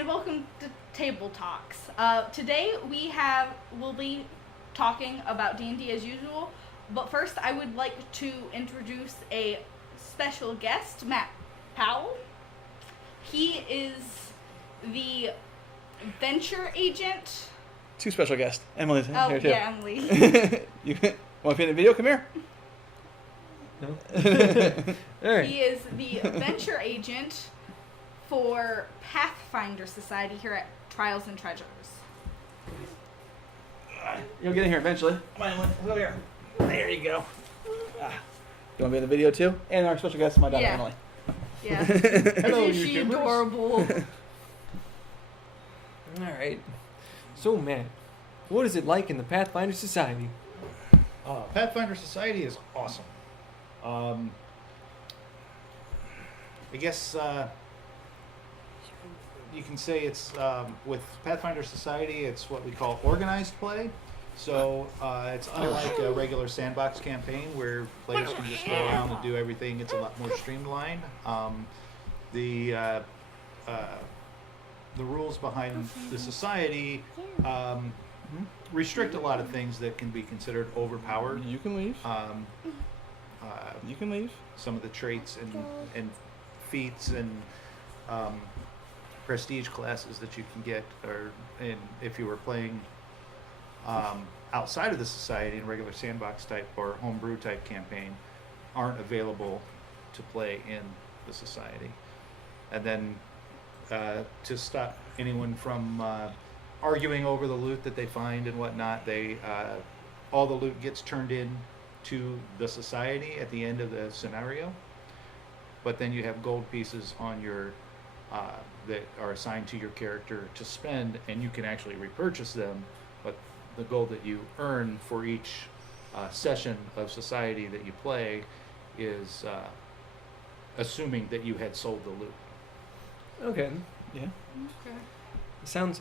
and welcome to Table Talks. Today we'll be talking about D&D as usual, but first I would like to introduce a special guest, Matt Powell. He is the venture agent. Two special guests. Emily's Oh, here too. yeah, Emily. You want to be in the video? Come here. No. All right. He is the venture agent for Pathfinder Society here at Trials and Treasures. You'll get in here eventually. Come on, Emily. Over here. There you go. You want to be in the video too? And our special guest, my daughter, Yeah. Emily. Yeah. Hello, Isn't she YouTubers. adorable? All right. So, Matt, what is it like in the Pathfinder Society? Pathfinder Society is awesome. I guess you can say it's with Pathfinder Society, it's what we call organized play. So it's unlike a regular sandbox campaign where players can just go around and do everything. It's a lot more streamlined. The rules behind the society restrict a lot of things that can be considered overpowered. You can leave. You can leave. Some of the traits and feats and prestige classes that you can get, if you were playing outside of the society in regular sandbox type or homebrew type campaign, aren't available to play in the society. And then to stop anyone from arguing over the loot that they find and whatnot, all the loot gets turned in to the society at the end of the scenario. But then you have gold pieces on your that are assigned to your character to spend, and you can actually repurchase them. But the gold that you earn for each session of society that you play is assuming that you had sold the loot. Okay. Yeah. Okay. Sounds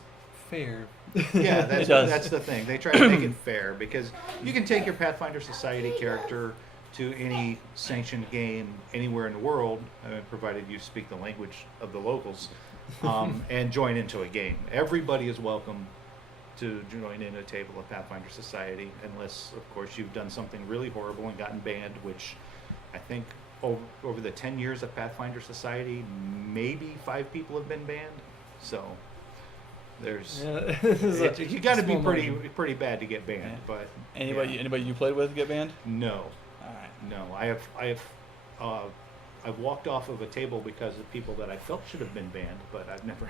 fair. Yeah, It does. that's the thing. They try to make it fair because you can take your Pathfinder Society character to any sanctioned game anywhere in the world, provided you speak the language of the locals, and join into a game. Everybody is welcome to join in a table of Pathfinder Society, unless, of course, you've done something really horrible and gotten banned, which I think over the 10 years of Pathfinder Society, maybe 5 people have been banned. So there's you got to be pretty bad to get banned. Yeah. But Anybody you played with get banned? no, All right. no, I've walked off of a table because of people that I felt should have been banned, but I've never.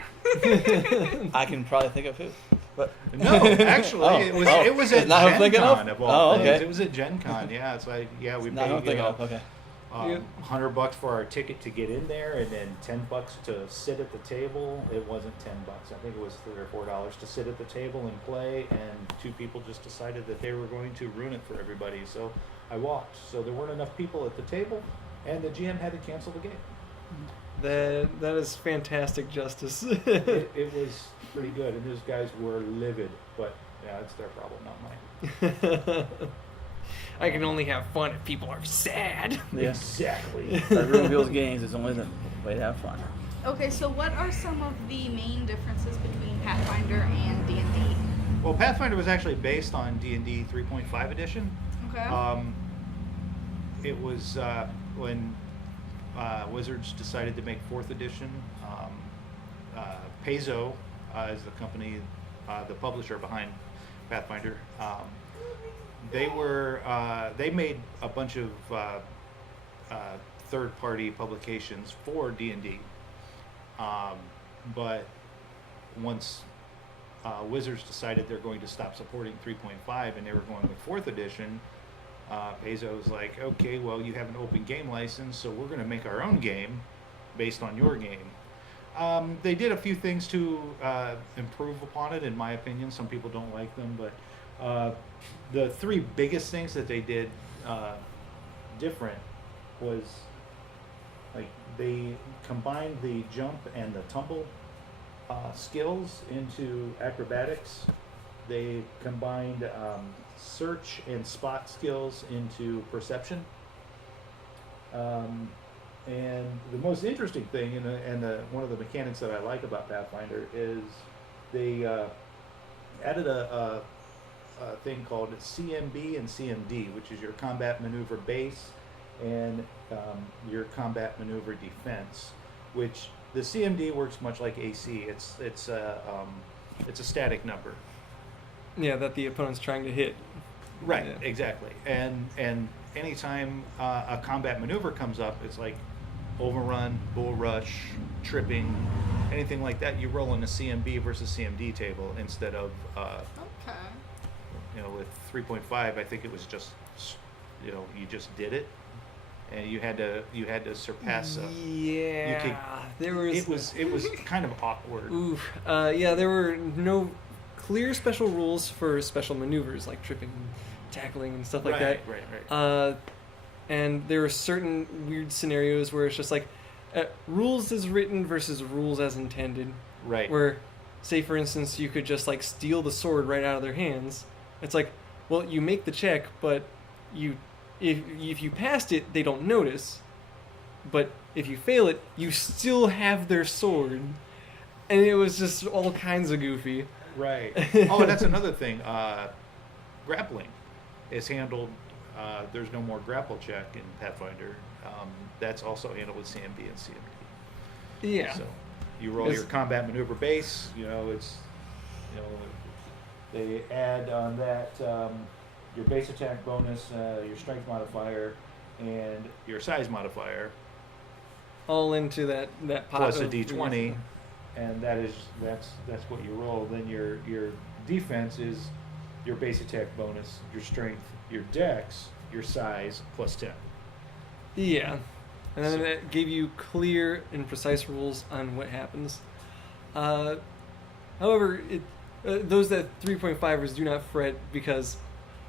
I can probably think of who. But No, actually, it was It's at not who I'm Gen thinking Con of? of all Oh, things. okay. It was at Gen Con, yeah. It's like, yeah, we not who I'm paid thinking of. Okay. $100 for our ticket to get in there, and then $10 to sit at the table. It wasn't $10. I think it was $3 or $4 to sit at the table and play. And 2 people just decided that they were going to ruin it for everybody. So I walked. So there weren't enough people at the table, and the GM had to cancel the game. That is fantastic justice. It was pretty good, and those guys were livid. But yeah, it's their problem, not mine. I can only have fun if people are sad. Yeah. Exactly. That ruin people's games is only the way to have fun. Okay, so what are some of the main differences between Pathfinder and D&D? Well, Pathfinder was actually based on D&D 3.5 edition. Okay. It was when Wizards decided to make 4th edition. Paizo is the company, the publisher behind Pathfinder. They made a bunch of third-party publications for D&D, but once Wizards decided they're going to stop supporting 3.5 and they were going with 4th edition, Paizo was like, okay, well, you have an open game license, so we're going to make our own game based on your game. They did a few things to improve upon it, in my opinion. Some people don't like them, but the 3 biggest things that they did different was, like, they combined the jump and the tumble skills into acrobatics. They combined search and spot skills into perception. And the most interesting thing, and one of the mechanics that I like about Pathfinder is they added a thing called CMB and CMD, which is your combat maneuver base and your combat maneuver defense. Which the CMD works much like AC. It's a static number. Yeah, that the opponent's trying to hit. Right, Yeah. exactly. And anytime a combat maneuver comes up, it's like overrun, bull rush, tripping, anything like that. You roll in a CMB versus CMD table instead of, Okay. with 3.5. I think it was just, you just did it, and you had to surpass. There was. It was kind of awkward. Oof. Yeah, there were no clear special rules for special maneuvers like tripping, tackling, and stuff like that. Right. And there are certain weird scenarios where it's just like rules as written versus rules as intended. Right. Where, say for instance, you could just like steal the sword right out of their hands. It's like, well, you make the check, but if you passed it, they don't notice. But if you fail it, you still have their sword. And it was just all kinds of goofy. Right. Oh, and that's another thing. Grappling is handled. There's no more grapple check in Pathfinder. That's also handled with CMB and CMD. Yeah. So you roll your combat maneuver base. They add on that your base attack bonus, your strength modifier, and your size modifier, All into that pot plus a of D20, and that's what you roll. Then your defense is your base attack bonus, your strength, your dex, your size, plus 10. Yeah. And then it gave you clear and precise rules on what happens. However, those that 3.5ers do not fret because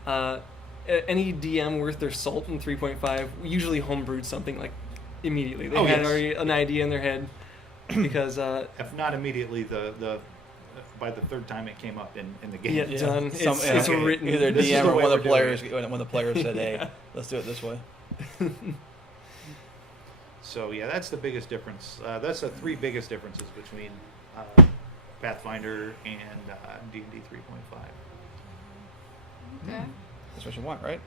any DM worth their salt in 3.5 usually homebrewed something like immediately. They had already an idea in their head because if not immediately, by the third time it came up in the game. Yeah, done. It's written. Either This is DM the or way one of we're the doing players when the player said, "Hey, let's do it this way." So yeah, that's the biggest difference. That's the three biggest differences between Pathfinder and D&D 3.5. Okay. That's what you want, right?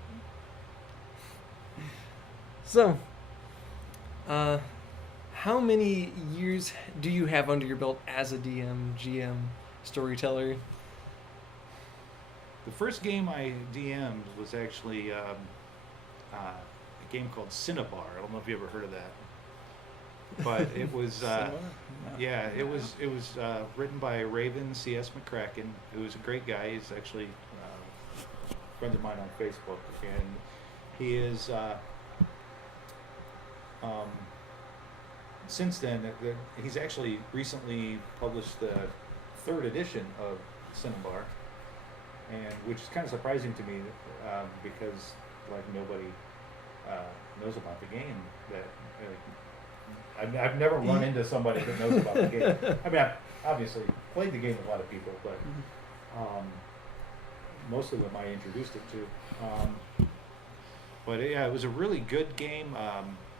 So, how many years do you have under your belt as a DM, GM, storyteller? The first game I DM'd was actually a game called Cinnabar. I don't know if you ever heard of that, but it was yeah, it was written by Raven C.S. McCracken, who's a great guy. He's actually a friend of mine on Facebook, and he is since then he's actually recently published the third edition of Cinnabar, and which is kind of surprising to me because like nobody knows about the game. That I've never run into somebody that knows about the game. I mean, I've obviously played the game with a lot of people, but most of them I introduced it to. But yeah, it was a really good game.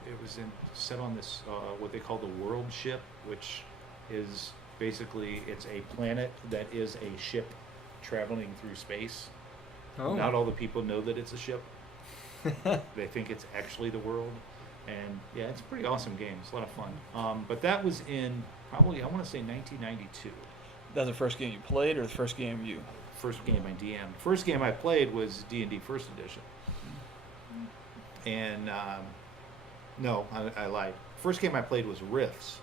It was set on this what they call the world ship, which is basically it's a planet that is a ship traveling through space. Oh. Not all the people know that it's a ship. They think it's actually the world. And yeah, it's a pretty awesome game. It's a lot of fun. But that was in probably, I want to say 1992. That's the first game you played, or the first game you? First game I DM'd. First game I played was D&D First Edition. And no, I lied. First game I played was Rifts.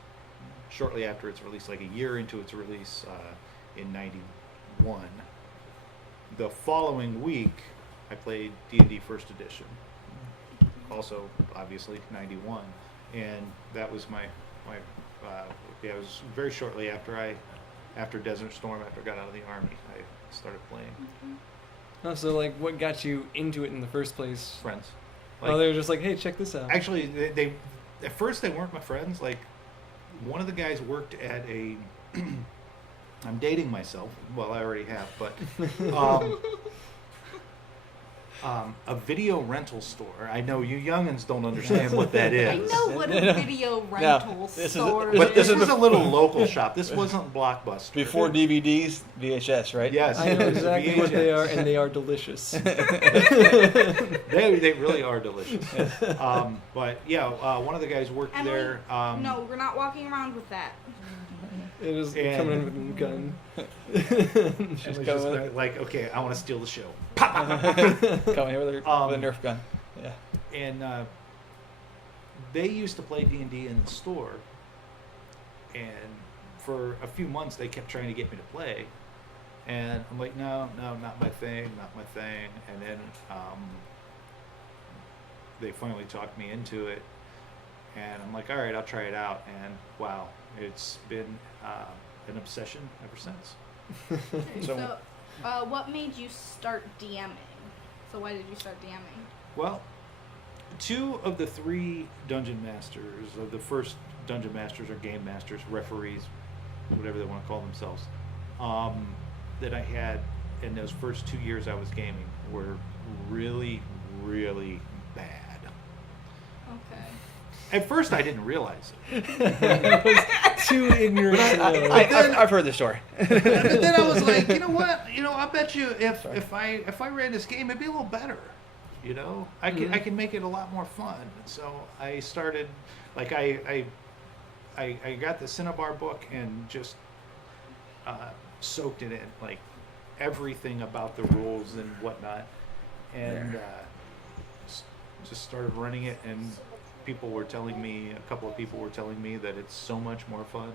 Shortly after its release, like a year into its release in 91. The following week, I played D&D First Edition. Also, obviously, 91. And that was my it was very shortly after Desert Storm, after I got out of the Army, I started playing. Oh, so like, what got you into it in the first place? Friends. They were just like, hey, check this out. Actually, they at first they weren't my friends. Like, one of the guys worked at a I'm dating myself. Well, I already have, but a video rental store. I know you youngins don't understand what that is. I know what a video rental this is a- store But this This was is a little local shop. This wasn't Blockbuster. Before DVDs, VHS, right? Yes, I know it was exactly what they are, VHS. and they are delicious. They really are delicious. But yeah, one of the guys worked Emily, there. no, we're not walking around with that. It was And- coming in with a gun. And She's was coming just with, like, okay, I want to steal the show. coming here with a Nerf gun. Yeah. And they used to play D&D in the store, and for a few months they kept trying to get me to play, and I'm like, no, not my thing. And then they finally talked me into it, and I'm like, all right, I'll try it out, and wow, it's been an obsession ever since. So, what made you start DMing? So why did you start DMing? Well, 2 of the 3 dungeon masters, of the first dungeon masters or game masters, referees, whatever they want to call themselves, that I had in those first 2 years I was gaming were really, really bad. Okay. At first, I didn't realize it. I was too ignorant to know. I've heard the story. But then I was like, you know what? I bet you if I ran this game, it'd be a little better. I can make it a lot more fun. So I started, like I got the Cinnabar book and just soaked it in, like everything about the rules and whatnot, and just started running it. And a couple of people were telling me that it's so much more fun.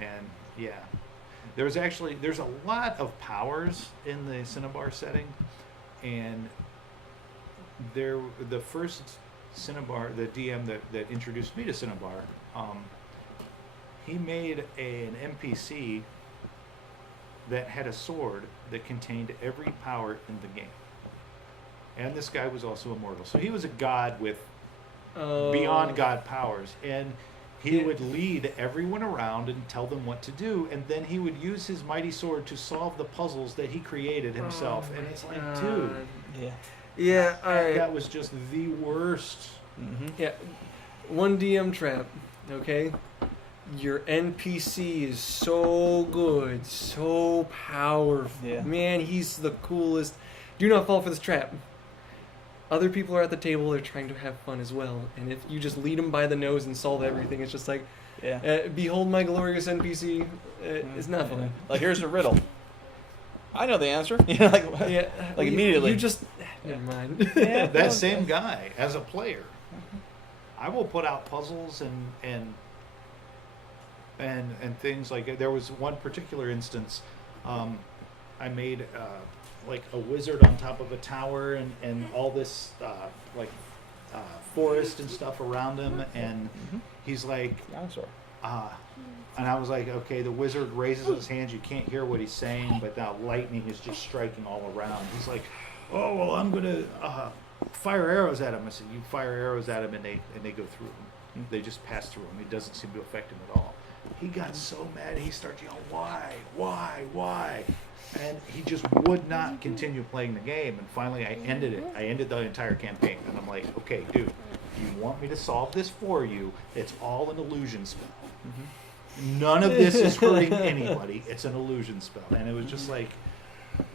And yeah. There's a lot of powers in the Cinnabar setting, and the first Cinnabar, the DM that introduced me to Cinnabar, he made an NPC that had a sword that contained every power in the game, and this guy was also immortal, so he was a god with beyond god powers, and he would lead everyone around and tell them what to do, and then he would use his mighty sword to solve the puzzles that he created himself. And it's like, dude, Yeah, alright. that was just the worst. Mm-hmm. Yeah, one DM trap, okay? Your NPC is so good, so powerful. Yeah. Man, he's the coolest. Do not fall for this trap. Other people are at the table, they're trying to have fun as well. And if you just lead them by the nose and solve everything, it's just like, behold my glorious NPC. It's not fun. Like, here's a riddle. I know the answer. Like immediately. You just, never mind. Yeah. That same guy, as a player, I will put out puzzles and things like, there was one particular instance, I made like a wizard on top of a tower and all this forest and stuff around him, and he's like, Dinosaur. and I was like, okay, the wizard raises his hands, you can't hear what he's saying, but now lightning is just striking all around. He's like, oh, well, I'm gonna fire arrows at him. I said, you fire arrows at him and they go through him. They just pass through him. It doesn't seem to affect him at all. He got so mad, he started yelling, why? And he just would not continue playing the game. And finally, I ended it. I ended the entire campaign. And I'm like, okay, dude, you want me to solve this for you? It's all an illusion spell. None of this is hurting anybody. It's an illusion spell. And it was just like,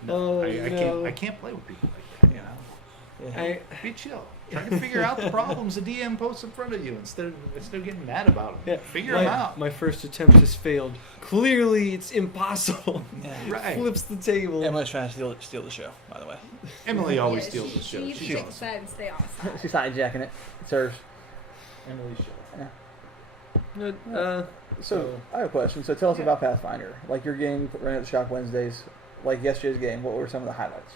no, I can't play with people like that, you know? Yeah. Be chill. Try to figure out the problems the DM posts in front of you instead of getting mad about them. Figure them out. My first attempt has failed. Clearly, it's impossill. Yeah. Right. Flips the table. Emma's trying to steal the show, by the way. Emily always Yeah, steals the show. She needs to She's take awesome. side and stay on side. She's hijacking it. It's hers. Emily's show. So I have a question. So tell us about Pathfinder. Like your game running at the shop Wednesdays. Like yesterday's game. What were some of the highlights?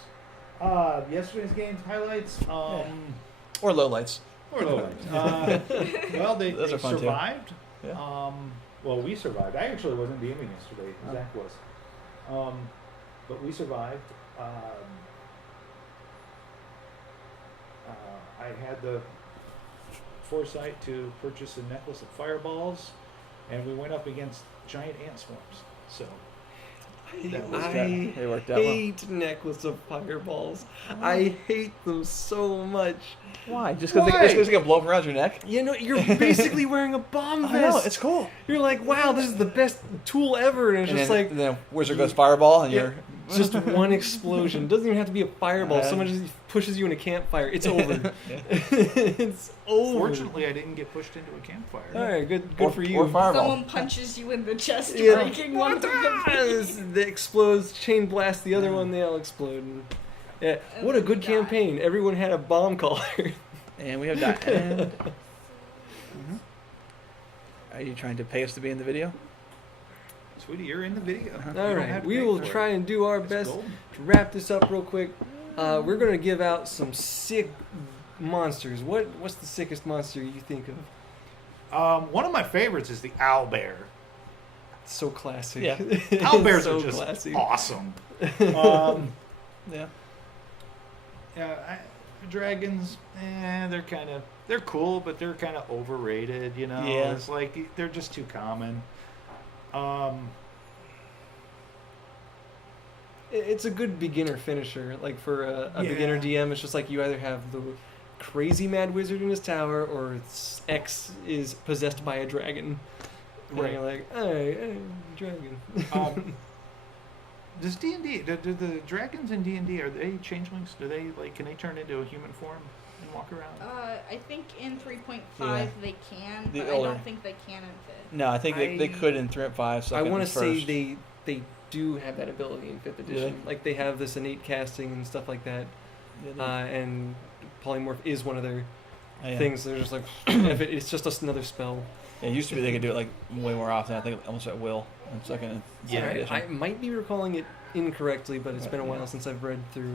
Yesterday's game's highlights. Or lowlights. Or lowlights. Well, they Those are fun, too. survived. Yeah. Well, we survived. I actually wasn't DMing yesterday. Zach was. But we survived. I had the foresight to purchase a necklace of fireballs, and we went up against giant ant swarms. So That was It worked out well. hate necklace of fireballs. I hate them so much. Why? Just because they get blow up around your neck? You know, you're basically wearing a bomb vest. I know, it's cool. You're like, wow, this is the best tool ever, and it's And just then, like then Wizard goes fireball, and you're just one explosion. Doesn't even have to be a fireball. Someone just pushes you in a campfire. It's over. It's over. Fortunately, I didn't get pushed into a campfire. All right, good or, for you. Or fireball. Someone punches you in the chest, Yeah. breaking one of them. That explodes, chain blast the other one, they all explode. And, yeah, And what a then good die. campaign. Everyone had a bomb collar. And we have that. And... Are you trying to pay us to be in the video? Sweetie, you're in the video. You All don't right, have to we pay will for it. try and do our It's best gold. to wrap this up real quick. We're going to give out some sick monsters. What's the sickest monster you think of? One of my favorites is the owlbear. So classic. Yeah. Owlbears so are just classic. awesome. Yeah. Dragons, they're cool, but they're kind of overrated. You know, Yeah. it's like they're just too common. It's a good beginner finisher. Like for a beginner DM, it's just like you either have the crazy mad wizard in his tower, or X is possessed by a dragon. Where Right. you're like, hey, dragon. Does D&D, do the dragons in D&D, are they changelings? Do they, can they turn into a human form and walk around? I think in 3.5 Yeah. they can, The but I older- don't think they can in Fifth. No, I think they could in 3.5. I want to say first. they do have that ability in 5th edition. they? Like they have this innate casting and stuff like that. And polymorph is one of their Oh, yeah. things. They're just like, it's just another spell. Yeah, it used to be they could do it like way more often. I think almost at will in second and third edition. I might be recalling it incorrectly, but it's been a while since I've read through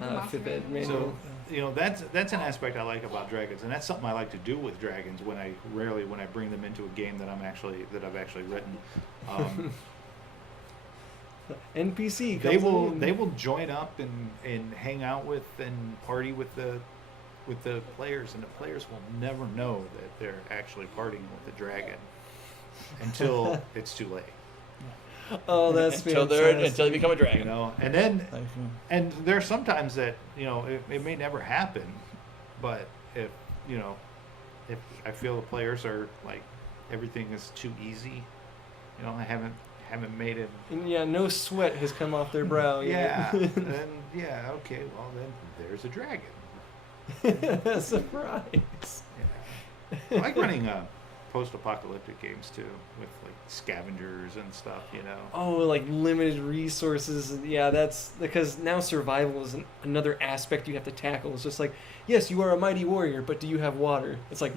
The 5th ed manual. manual. So, that's an aspect I like about dragons, and that's something I like to do with dragons when I bring them into a game that I've actually written. NPC. They comes will in. they will join up and hang out with and party with the players, and the players will never know that they're actually partying with the dragon until it's too late. Oh, that's until fantastic. they become a You dragon. know, and then Like, and there are sometimes that it may never happen, but if I feel the players are like everything is too easy, I haven't made it. And yeah, no sweat has come off their brow Yeah, yet. then okay, well then there's a dragon. Surprise. Yeah. I like running post-apocalyptic games too, with like scavengers and stuff. Oh, like limited resources. Yeah, that's because now survival is another aspect you have to tackle. It's just like, yes, you are a mighty warrior, but do you have water? It's like,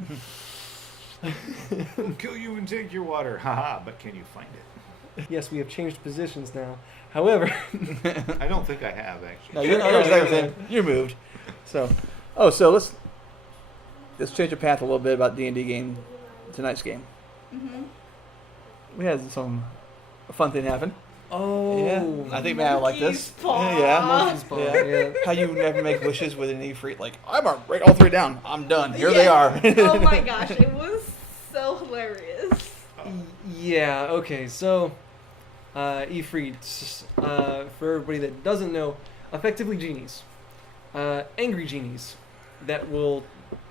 Kill you and take your water, haha! But can you find it? yes, we have changed positions now. However, I don't think I have actually. No, you're moved. So let's change the path a little bit about D&D game. Tonight's game. Mm-hmm. We had a fun thing happen. oh, Yeah, I think Matt would like Monkey's this. paw. Yeah. Monkey's paw, yeah. How you never make wishes with an Ifrit? Like, I'm gonna break all three down. I'm done. Here they are. Oh my gosh, it was so hilarious. Yeah, okay, so Ifrit, for everybody that doesn't know, effectively genies. Angry genies that will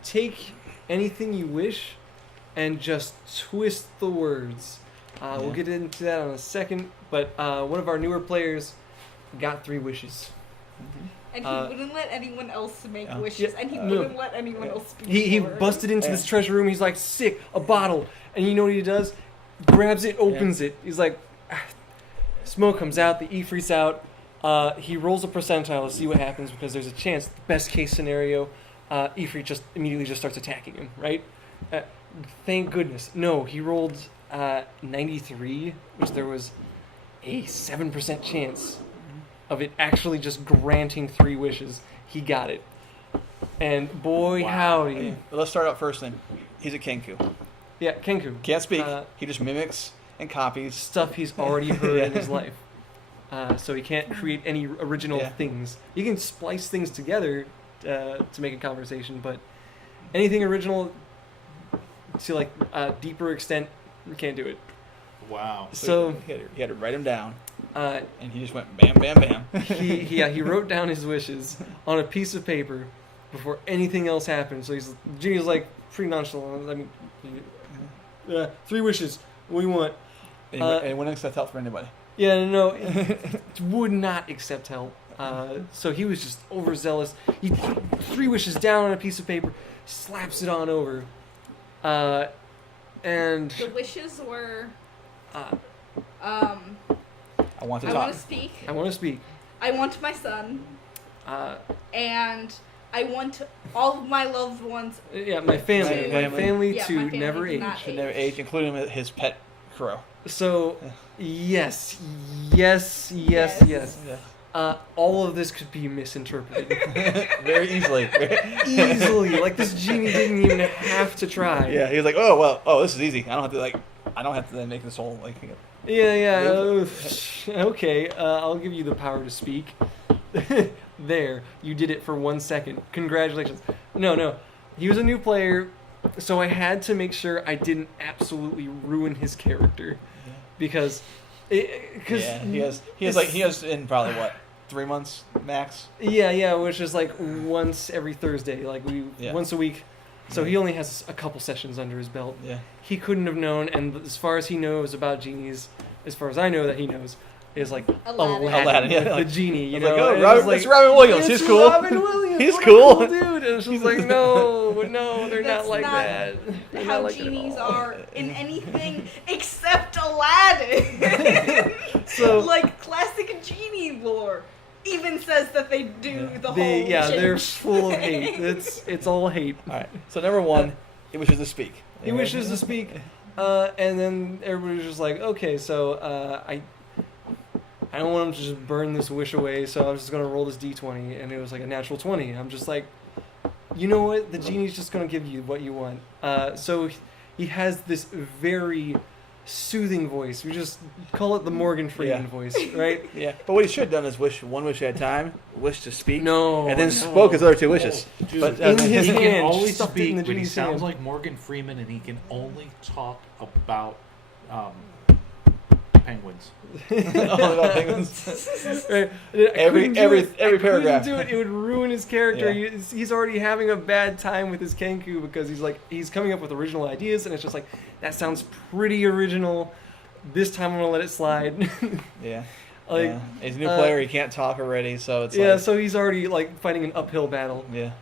take anything you wish and just twist the words. We'll Yeah. get into that in a second, but one of our newer players got 3 wishes. And he wouldn't let anyone else make Yeah. wishes, Yeah, and he no. wouldn't let anyone else speak. He for him. busted into this treasure room. He's like, sick, a bottle. And you know what he does? Grabs it, opens it. He's like, smoke comes out, the Ifrit's out. He rolls a percentile to see what happens because there's a chance, best case scenario, Ifrit just immediately just starts attacking him, right? Thank goodness. No, he rolled 93, which there was a 7% chance of it actually just granting 3 wishes. He got it. And boy, howdy. Well, let's start out first then. He's a Kenku. Yeah, Kenku. Can't speak. He just mimics and copies. Stuff he's already heard in his life. So he can't create any original Yeah. things. You can splice things together to make a conversation, but anything original to like a deeper extent, you can't do it. Wow. So he had to write them down, and he just went bam, bam, bam. he wrote down his wishes on a piece of paper before anything else happened. So Genie's like pretty nonchalant. I mean, 3 wishes. What do you want? And he wouldn't accept help from anybody. Yeah, no, would not accept help. So he was just overzealous. He 3 wishes down on a piece of paper, slaps it on over, and The wishes were, I want to I talk. want to speak. I want to speak. I want my son, Uh, and I want all of my loved ones. yeah, my family, To- my family Yeah, to my family never to age. not Should never age, including his pet crow. So, yes. Yes. All of this could be misinterpreted Very easily. easily. Like this genie didn't even have to try. Yeah, he was like, oh well, this is easy. I don't have to then make this whole like. Yeah. Okay, I'll give you the power to speak. There, you did it for 1 second. Congratulations. No. He was a new player, so I had to make sure I didn't absolutely ruin his character, because He has in probably what 3 months max. Yeah, which is like once every Thursday, like once a week. So he only has a couple sessions under his belt. Yeah. He couldn't have known, and as far as he knows about genies, as far as I know that he knows, is like Aladdin. Yeah, with like- the genie. You I was know, like, oh, And it Robin, was it's Robin Williams. it's He's cool. Robin Williams. He's what a cool. dude. And she's like, no, they're That's not like not that. They're How not like that at genies all. are in anything except Aladdin. So Like classic genie lore even says that they do the whole they're shit. full of hate. It's all hate. All right. So number 1, he wishes to speak. He wishes to speak, and then everybody's just like, okay, so I don't want him to just burn this wish away, so I'm just gonna roll this d20, and it was like a natural 20. I'm just like, you know what? The genie's just gonna give you what you want. So he has this very soothing voice. We just call it the Morgan Freeman voice, right? Yeah. But what he should have done is wish 1 wish at a time, wish to speak, No, and then spoke his other 2 wishes. Dude, But in his he hand, can always stuffed it in speak, the but he genie's sounds hand. like Morgan Freeman, and he can only talk about penguins. All about penguins. Right. Every paragraph. Do it. It would ruin his character. Yeah. He's already having a bad time with his Kenku because he's coming up with original ideas, and it's just like, that sounds pretty original. This time I'm gonna let it slide. Yeah. Like, yeah. He's a new player. He can't talk already, so it's yeah. like, So he's already like fighting an uphill battle. yeah.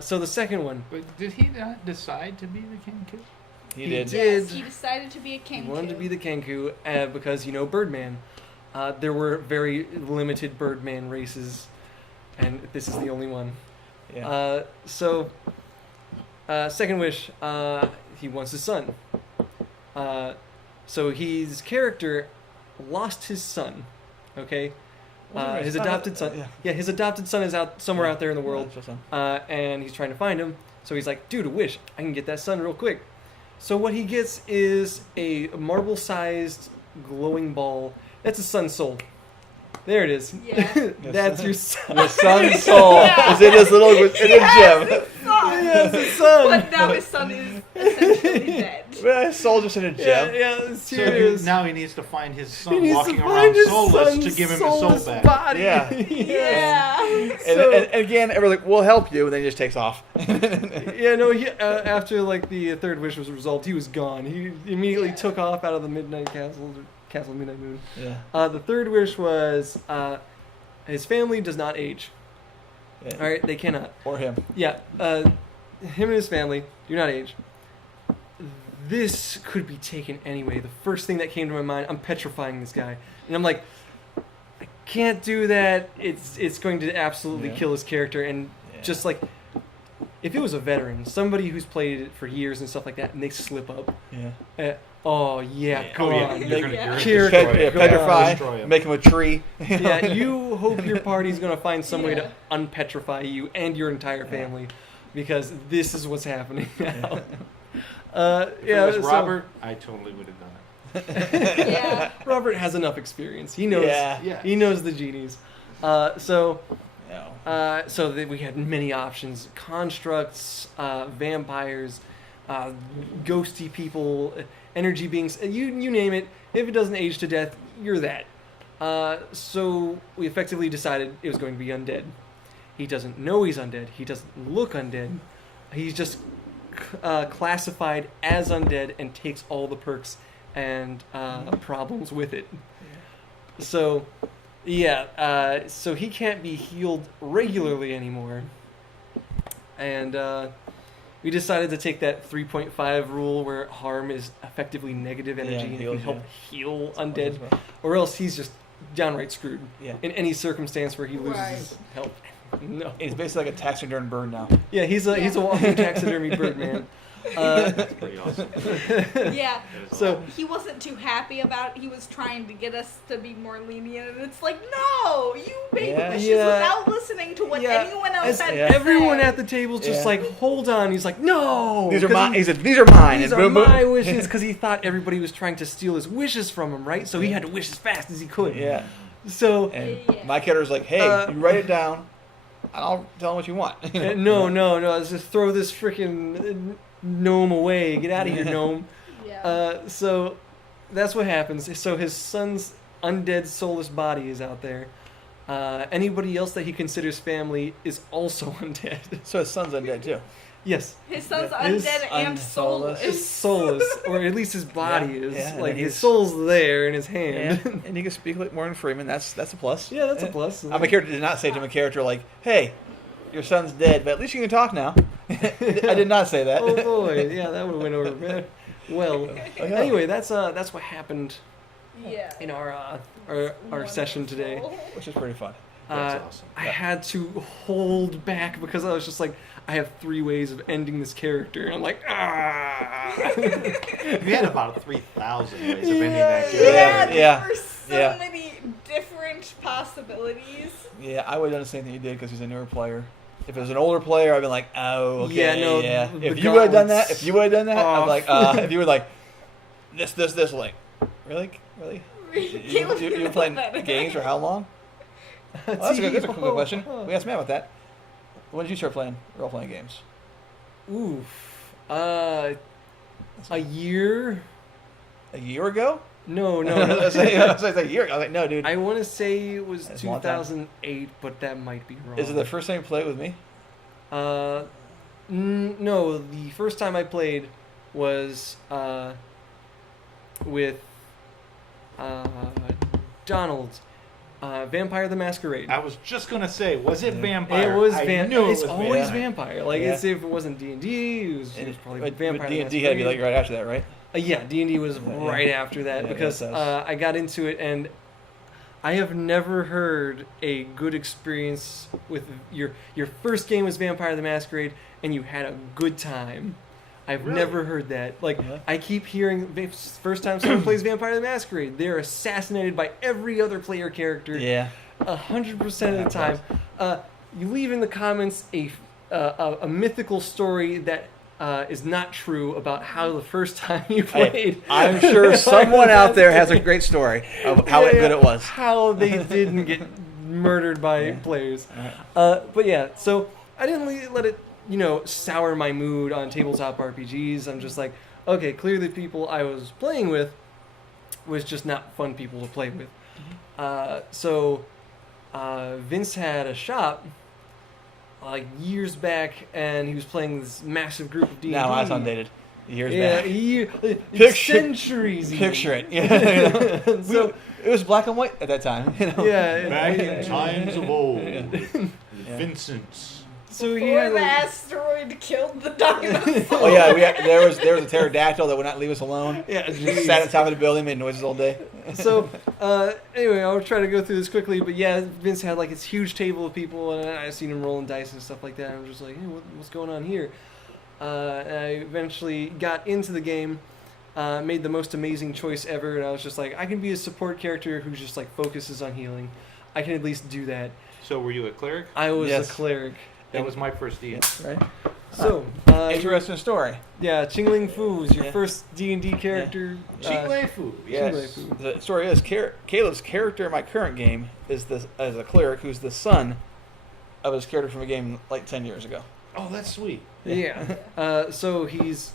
So the second one, But did he not decide to be the king? He did. Yes, he decided to be a king. he wanted to be the Kenku because Birdman. There were very limited Birdman races, and this is the only one. Yeah. Second wish, he wants his son. So his character lost his son. Okay, his adopted son. Yeah, his adopted son is out somewhere out there in the world, and he's trying to find him. So he's like, dude, a wish, I can get that son real quick. So what he gets is a marble-sized glowing ball. That's his son's soul. There it is. Yeah. That's your son. Your son's soul is in this little gem. Yes, his son. But now his son is essentially dead. Well, his soul's just in a gem. Yeah, So here it is. now he needs to find his He son needs to walking find around his soulless son's to give him his soul soulless back. Body. Yeah. Yeah. And again, everyone's like, we'll help you, and then he just takes off. Yeah, no. After like the third wish was resolved, he was gone. He immediately Yeah. took off out of the Midnight Castle of Midnight Moon. Yeah. The third wish was his family does not age. Yeah. All right, they cannot. Or him. Yeah, him and his family do not age. This could be taken anyway. The first thing that came to my mind, I'm petrifying this guy, and I'm like, I can't do that. It's going to absolutely kill his character, and just like, if it was a veteran, somebody who's played it for years and stuff like that, and they slip up, oh yeah, go on. You're gonna Character. destroy him. Petrify, Destroy him. make him a tree. Yeah, you hope your party's gonna find some way to unpetrify you and your entire family, because this is what's happening now. If it was Robert, I totally would have done it. Yeah. Robert has enough experience. He knows. Yeah. He knows the genies. So No. that we had many options: constructs, vampires, ghosty people, energy beings, you name it. If it doesn't age to death, you're that. So we effectively decided it was going to be undead. He doesn't know he's undead. He doesn't look undead. He's just classified as undead and takes all the perks and problems with it. So, yeah, so he can't be healed regularly anymore. And we decided to take that 3.5 rule where harm is effectively negative energy and it can help heal undead, or else he's just downright screwed in any circumstance where he loses his health. No, he's basically like a taxidermed bird now. Yeah, he's a walking taxidermy bird man. That's pretty awesome. Yeah. So he wasn't too happy about it. He was trying to get us to be more lenient, and it's like, no, you made wishes without listening to what anyone else had to say. Everyone at the table's just like, hold on. He's like, no, these are mine. He said, these are mine. These are my wishes, because he thought everybody was trying to steal his wishes from him, right? So he had to wish as fast as he could. Yeah. So my character's like, hey, you write it down. I'll tell him what you want. No. Let's just throw this freaking gnome away. Get out of here, gnome. Yeah. So that's what happens. So his son's undead soulless body is out there. Anybody else that he considers family is also undead. So his son's undead too. Yes. His son's undead and soulless. Soulless, or at least his body is. Like his soul's there in his hand. Yeah. And he can speak like Morgan Freeman. That's a plus. Yeah, that's a plus. My character did not say to my character like, "Hey, your son's dead, but at least you can talk now." I did not say that. Oh boy, yeah, that would have went over better. Well, anyway, that's what happened. Yeah. In our session today, which is pretty fun. That's awesome. I had to hold back because I was just like, I have 3 ways of ending this character, and I'm like, You had about 3,000 ways of ending that character. There were so many different possibilities. Yeah, I would have done the same thing you did because he's a newer player. If it was an older player, I'd been like, oh, okay, If you would have done that, I'm like, if you were like, this, like, really? You're playing games for how long? Well, that's a good question. We asked Matt about that. When did you start playing role-playing games? A year. A year ago? No. I was like, a year ago. I was like, no, dude. I want to say it was 2008, but that might be wrong. Is it the first time you played with me? No. The first time I played was with Donald. Vampire the Masquerade. I was just gonna say, was it Vampire? It was Vampire. It's always Vampire. Like, it's, if it wasn't D&D, it was probably Vampire. D&D had to be like right after that, right? Yeah, D&D was right after that because I got into it, and I have never heard a good experience with your first game was Vampire the Masquerade, and you had a good time. I've never heard that. Like, I keep hearing, first time someone plays Vampire the Masquerade, they're assassinated by every other player character. Yeah. 100% of the time. You leave in the comments a mythical story that is not true about how the first time you played. I'm sure someone out there has a great story of how good it was. How they didn't get murdered by players. But yeah, so I didn't let it sour my mood on tabletop RPGs. I'm just like, okay, clearly the people I was playing with was just not fun people to play with. So Vince had a shop like years back, and he was playing this massive group of D&D. Now I was undated. Years back. Centuries. Picture it. Yeah. So it was black and white at that time. Yeah. Back in times of old. Vincent's. So Before the asteroid killed the dinosaur. Oh yeah, there was a pterodactyl that would not leave us alone. Yeah, just sat on top of the building, made noises all day. So anyway, I'll try to go through this quickly. But yeah, Vince had like this huge table of people, and I seen him rolling dice and stuff like that. I was just like, hey, what's going on here? And I eventually got into the game, made the most amazing choice ever, and I was just like, I can be a support character who just like focuses on healing. I can at least do that. So were you a cleric? I was a cleric. That was my first D&D. Right. So, interesting story. Yeah, Qingling Fu was your first D&D character. Qingling Fu. Yes. The story is Caleb's character in my current game is as a cleric who's the son of his character from a game like 10 years ago. Oh, that's sweet. Yeah. So he's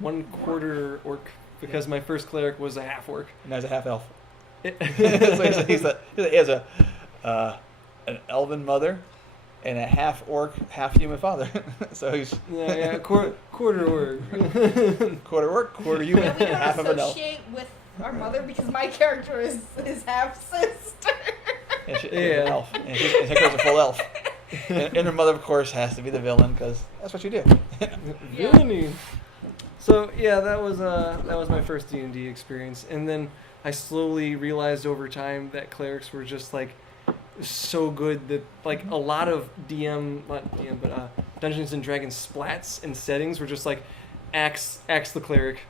1/4 orc because my first cleric was a half orc. And as a half elf. So he has an elven mother and a half orc, half human father. So he's quarter orc. quarter orc, quarter human, Yeah, we don't half of an elf. associate with our mother because my character is his half sister. Yeah, she's an elf. And she's a full elf. And her mother, of course, has to be the villain because that's what you do. Villainy. So yeah, that was my first D&D experience, and then I slowly realized over time that clerics were just like so good that like a lot of Dungeons and Dragons splats and settings were just like axe the cleric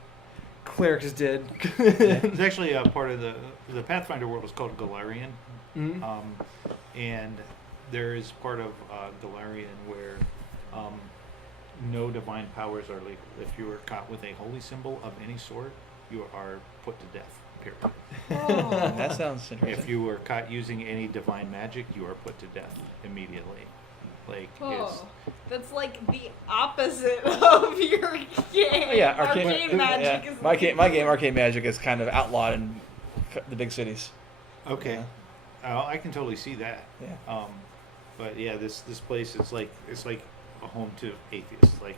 is dead. It's actually a part of the Pathfinder world is called Galarian, Mm-hmm. and there is part of Galarian where no divine powers are legal. If you are caught with a holy symbol of any sort, you are put to death. Period. Oh. That sounds interesting. If you were caught using any divine magic, you are put to death immediately. Like it's That's like the opposite of your game. Oh, yeah, arcane magic is my game. Arcane magic is kind of outlawed in the big cities. okay. Yeah. I can totally see that. Yeah. But yeah, this place it's like a home to atheists. Like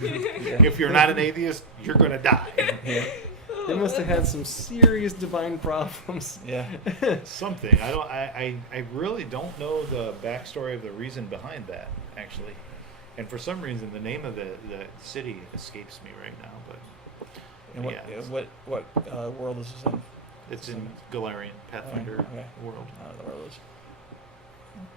if you're not an atheist, you're gonna die. Yeah. They must have had some serious divine problems. Yeah. Something. I really don't know the backstory of the reason behind that, actually. And for some reason, the name of the city escapes me right now. But And what world is this in? it's in Galarian Pathfinder Okay. world. I don't know where it is.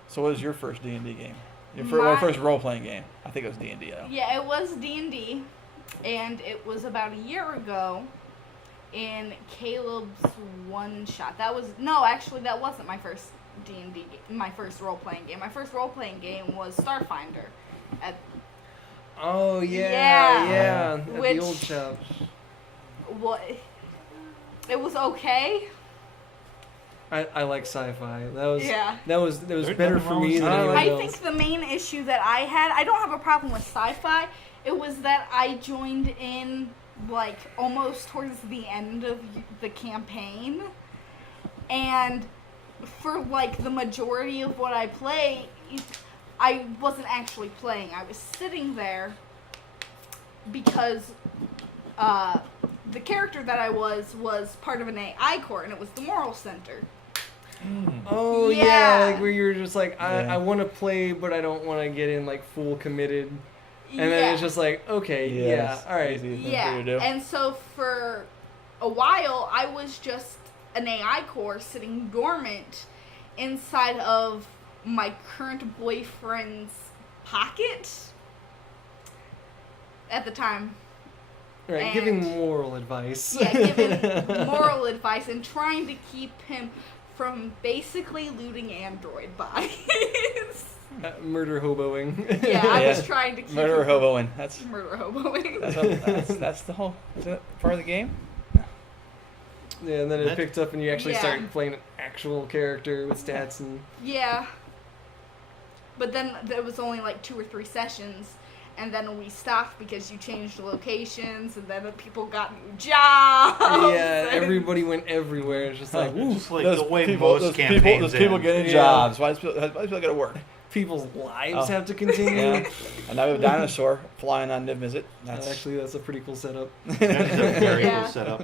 So what was your first D&D game? Your first role-playing game? I think it was D&D, though. Yeah, it was D&D, and it was about a year ago in Caleb's one-shot. Actually, that wasn't my first D&D, my first role-playing game. My first role-playing game was Starfinder. Oh Yeah. at Which- the old shop. It was okay. I like sci-fi. That was There's better nothing for wrong me with than sci-fi. anyone I else. think the main issue that I had, I don't have a problem with sci-fi. It was that I joined in like almost towards the end of the campaign, and for like the majority of what I play, I wasn't actually playing. I was sitting there because the character that I was part of an AI court, and it was the Moral Center. Oh Yeah. like where you're just like Yeah. I want to play, but I don't want to get in like full committed. And then it's just like, okay, Yes. yeah, all right. Easy thing for Yeah, you to do. and so for a while, I was just an AI core sitting dormant inside of my current boyfriend's pocket at the time. Right, And- giving moral advice. Yeah, giving moral advice and trying to keep him from basically looting Android bodies. Murder hoboing. Yeah, I Yeah. was trying to keep Murder him hoboing. That's murder hoboing. that's the whole. Is that part of the game? Yeah, and then it That- picked up and you actually Yeah. start playing an actual character with stats and Yeah. But then there was only like 2 or 3 sessions, and then we stopped because you changed locations, and then people got new jobs. yeah, and- everybody went everywhere. It's just like, Ooh, Just like the way most people, campaigns those people end. getting Yeah. jobs. Why does people go to work? people's lives Oh. have to continue. Yeah. And now we have a dinosaur flying on Niv Mizzet. That's Actually, that's a pretty cool setup. That is a very Yeah. cool setup.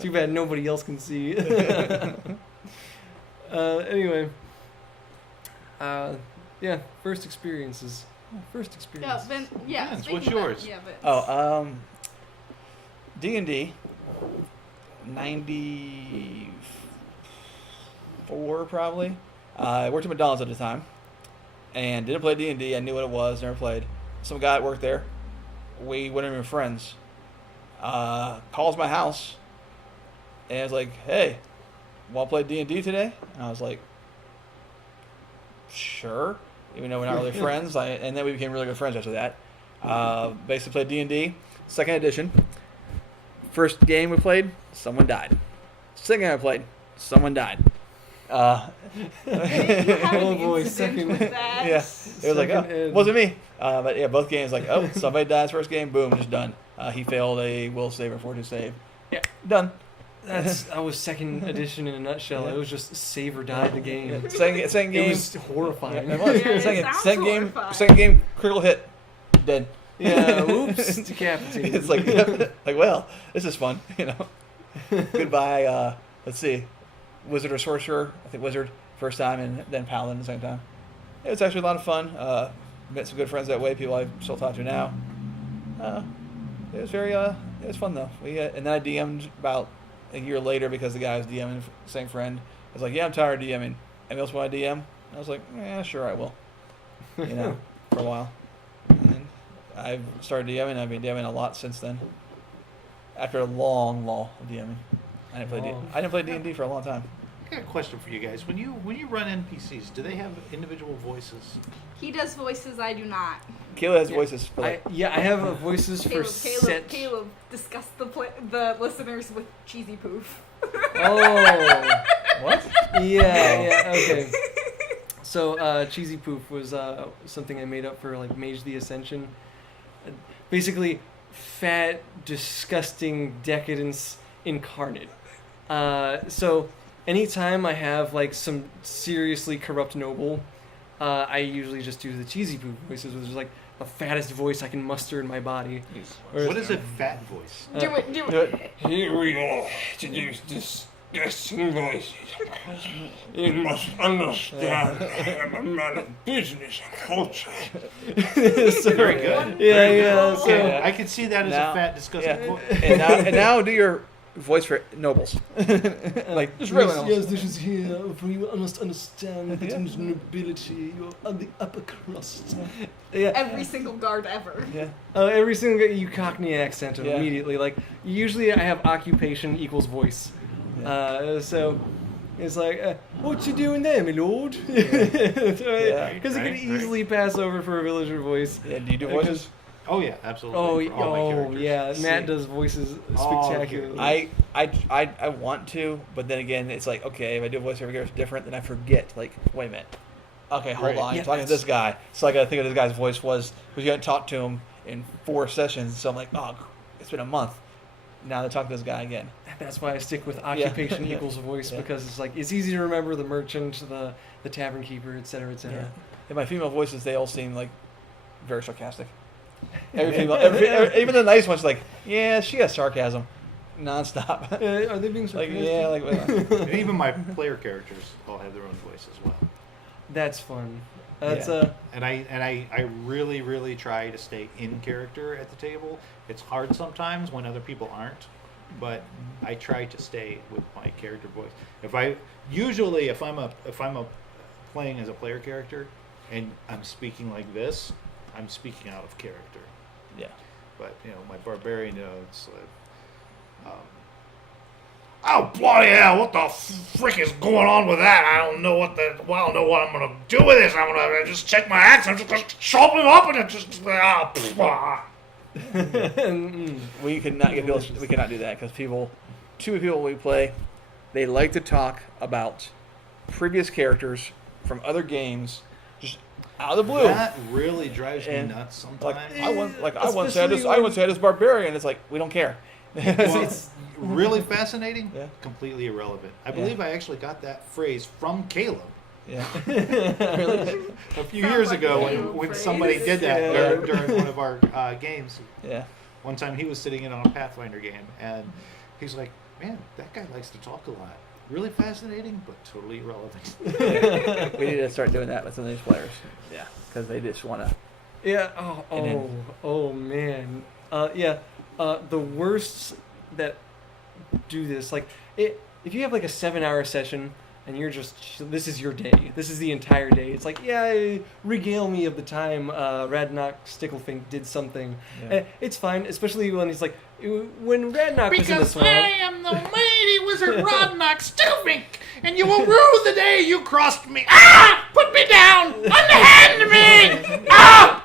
Too bad nobody else can see. Anyway. Yeah, first experiences. First Yeah, experiences. Vince, Vince, speaking what's of that, yours? Yeah, Vince. D&D 94 probably. I worked at McDonald's at the time and didn't play D&D. I knew what it was, never played. Some guy at work there, we weren't even friends, calls my house and was like, hey, want to play D&D today? And I was like, sure, even though we're not really friends. And then we became really good friends after that. Basically played D&D, second edition. First game we played, someone died. Second game I played, someone died. You have an Oh boy, incident second- with that. Yeah, it was like, Second oh, ed. wasn't me. But yeah, both games like, oh, somebody dies first game, boom, just done. He failed a will save or fortune save. Yeah. Done. That was second edition in a nutshell. Yeah. It was just save or die the game. Second game. It was horrifying. It was. Yeah, it second, sounds second game. horrifying. Second game. Critical hit. Dead. Yeah, oops, decapitated. It's like well, this is fun. Goodbye. Let's see. Wizard or sorcerer. I think wizard first time, and then paladin the second time. It was actually a lot of fun. Met some good friends that way. People I still talk to now. It was very. It was fun though. And then I DM'd about a year later because the guy was DMing, same friend. I was like, yeah, I'm tired of DMing. Anyone else want to DM? I was like, yeah, sure, I will. For a while. And I've started DMing. I've been DMing a lot since then. After a long lull of DMing. I didn't play D&D for a long time. I got a question for you guys. When you run NPCs, do they have individual voices? He does voices, I do not. Kayla has voices for I have voices for Caleb, discuss the listeners with cheesy poof. Oh. What? Yeah, okay. So, Cheesy Poof was something I made up for, like, Mage the Ascension. Basically, fat, disgusting decadence incarnate. So, anytime I have, like, some seriously corrupt noble, I usually just do the Cheesy Poof voices, which is, like, the fattest voice I can muster in my body. What is a fat voice? Do it. Here we are to use disgusting voices. You must understand, I am a man of business and culture. So, Very good. Yeah. So, Okay, I can see that as Now- a fat, disgusting voice. And now do your voice for nobles. Like just regular nobles. this is here, for you must understand that in nobility, you're on the upper crust. Yeah. Every single guard ever. Yeah. Every single you Cockney accent Yeah. immediately. Like, usually I have occupation equals voice. So it's like, what you doing there, my lord? Because it could Right. easily pass over for a villager voice. Yeah. Do you do voices? Oh yeah, absolutely. for all my characters. Yeah. See. Matt does voices Oh, spectacularly. I want to, but then again, it's like, okay, if I do a voice every character different, then I forget. Like, wait a minute. Okay, hold Right. on. Yeah, I'm talking to this guy, so I got to think of this guy's voice was because you haven't talked to him in 4 sessions. So I'm like, oh, it's been a month. Now they're talking to this guy again. That's why I stick with occupation Yeah. equals voice, Yeah. because it's like it's easy to remember the merchant, the tavern keeper, etc., Yeah. etc. And my female voices, they all seem like very sarcastic. Even the nice ones, like, yeah, she has sarcasm, nonstop. Are they being Like, sarcastic? yeah, like. And even my player characters all have their own voice as well. That's fun. That's Yeah. And I really, really try to stay in character at the table. It's hard sometimes when other people aren't, but I try to stay with my character voice. If I'm playing as a player character and I'm speaking like this, I'm speaking out of character. Yeah. But my barbarian, it's like, oh bloody hell! What the frick is going on with that? I don't know what I'm gonna do with this. I'm gonna just check my accent. I'm just chop him up and just We could not get people. We cannot do that because two people we play, they like to talk about previous characters from other games, just out of the blue. That really drives me And, nuts sometimes. Like I once had this. I when- once had this barbarian. It's like we don't care. Well, it's really fascinating. Yeah. Completely irrelevant. I Yeah. believe I actually got that phrase from Caleb Yeah. Really? a few Sounds years like ago Caleb when phrase. somebody did that Yeah. during one of our games. Yeah. One time he was sitting in on a Pathfinder game, and he's like, "Man, that guy likes to talk a lot. Really fascinating, but totally irrelevant." We need to start doing that with some of these players. Yeah, because they just want to. Yeah. And then- Oh man. The worst that do this, like, if you have like a 7-hour session and you're just, this is your day. This is the entire day. It's like, yeah, regale me of the time Radnock Sticklefink did something. Yeah. It's fine, especially when he's like, when Radnock was in the Because swamp. I am the mighty wizard Rodnock Stilvink, and you will rue the day you crossed me. Ah! Put me down! Unhand me! Ah!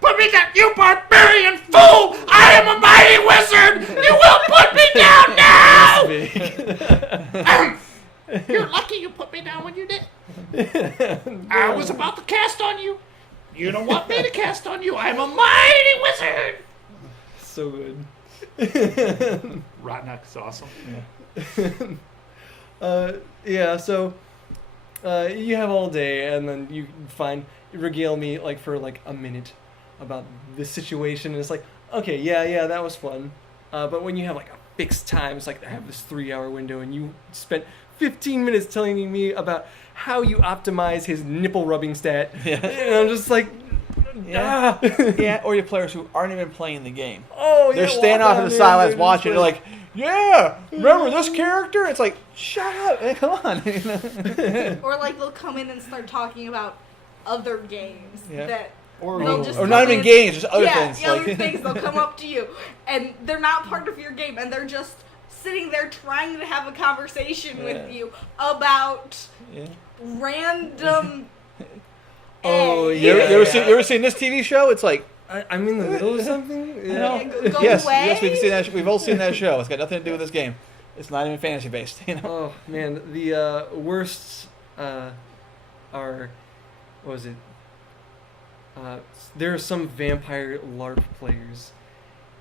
Put me down, you barbarian fool! I am a mighty wizard! You will put me down now! You're lucky you put me down when you did. I was about to cast on you. You don't want me to cast on you. I'm a mighty wizard! Rotnuck is awesome. Yeah, so you have all day, and then you regale me like for like a minute about the situation, and it's like, okay, yeah, that was fun. But when you have like a fixed time, it's like I have this 3-hour window, and you spent 15 minutes telling me about how you optimize his nipple rubbing stat, and I'm just like, Yeah. Yeah, or your players who aren't even playing the game. oh, They're yeah, standing walk off to on the in, sidelines they're watching. just They're like, yeah, remember this character? It's like, shut up, man, come on. Or like they'll come in and start talking about other games that Or they'll just or come not even in- games, just other yeah, things. other like, things. They'll come up to you, and they're not part of your game, and they're just sitting there trying to have a conversation with you about random. Oh, eggs. You yeah. you ever seen this TV show? It's like, I'm in the middle of something. Yeah, go yes, away. yes, we've seen that. We've all seen that show. It's got nothing to do with this game. It's not even fantasy based. You know. Oh man, the worst are, what was it? There are some vampire LARP players,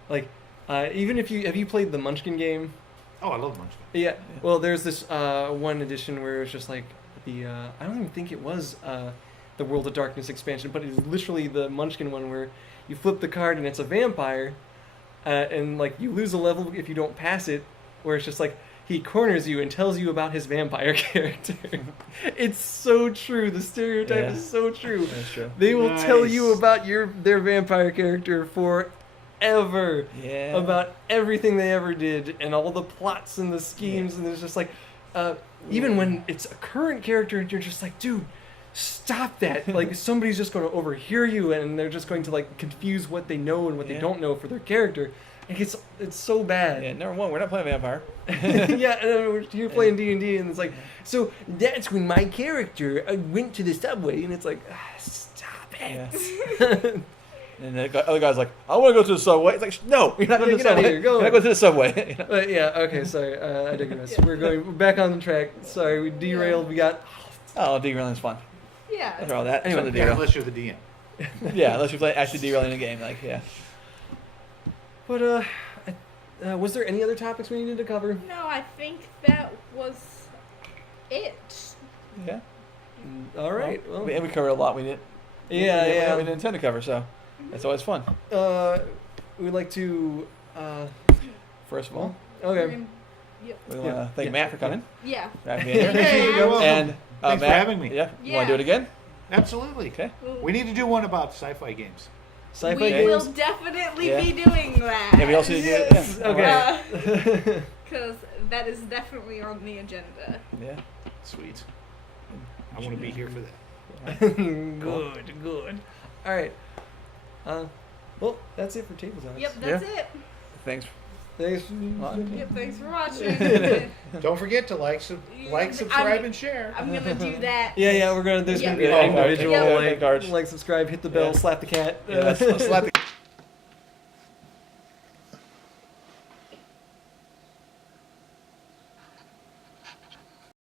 like even if have you played the Munchkin game? Oh, I love Munchkin. Yeah. Well, there's this one edition where it's just like the I don't even think it was the World of Darkness expansion, but it's literally the Munchkin one where you flip the card and it's a vampire, and like you lose a level if you don't pass it, where it's just like he corners you and tells you about his vampire character. It's so true. The stereotype is so true. That's true. They will tell Nice. you about their vampire character forever. Yeah. About everything they ever did and all the plots and the schemes, and it's just like, even when it's a current character, you're just like, dude, stop that. Like, somebody's just going to overhear you, and they're just going to like confuse what they know and what they don't know for their character. Like, it's so bad. Yeah, number one, we're not playing vampire. Yeah, and you're playing D&D, and it's like, so that's when my character went to the subway, and it's like, stop it. And the other guy's like, I want to go to the subway. It's like, no, you're not going to the Get outta subway. here, go You're not away. going to the subway. You know? But yeah, okay, sorry, I digress. We're back on the track. Sorry, we derailed. We got. Oh, derailing's fun. Yeah. That's all that. Anyway, Anyway, Yeah, derail. unless you're the DM. Yeah, unless you play actually derailing a game. Like, yeah. But was there any other topics we needed to cover? No, I think that was it. Yeah. All right. Well, And we covered a lot we didn't. We didn't intend to cover, so that's always fun. We'd like to. First of all, Okay. Yep. we want to Yeah. thank Yeah. Matt for coming. Yeah. Matt being here. Yeah. You're welcome. And Thanks for Matt, having me. Yeah. You want Yeah. to do it again? Absolutely. Okay. We need to do one about sci-fi games. Sci-fi We games? will definitely Yeah. be doing that. Yeah, we also need to do it. Yes. Yeah. Okay. Because that is definitely on the agenda. Yeah. Sweet. I want to be here for that. Good. All right. Well, that's it for Table Talks. Yep, that's it. Thanks. Thanks. Yep, thanks for watching. Don't forget to like, subscribe, and share. I'm gonna do that. Yeah, there's Yeah. gonna be Oh, an okay. individual Yeah. like Cards. subscribe, hit the bell, Yeah. slap the cat. Yeah, slap the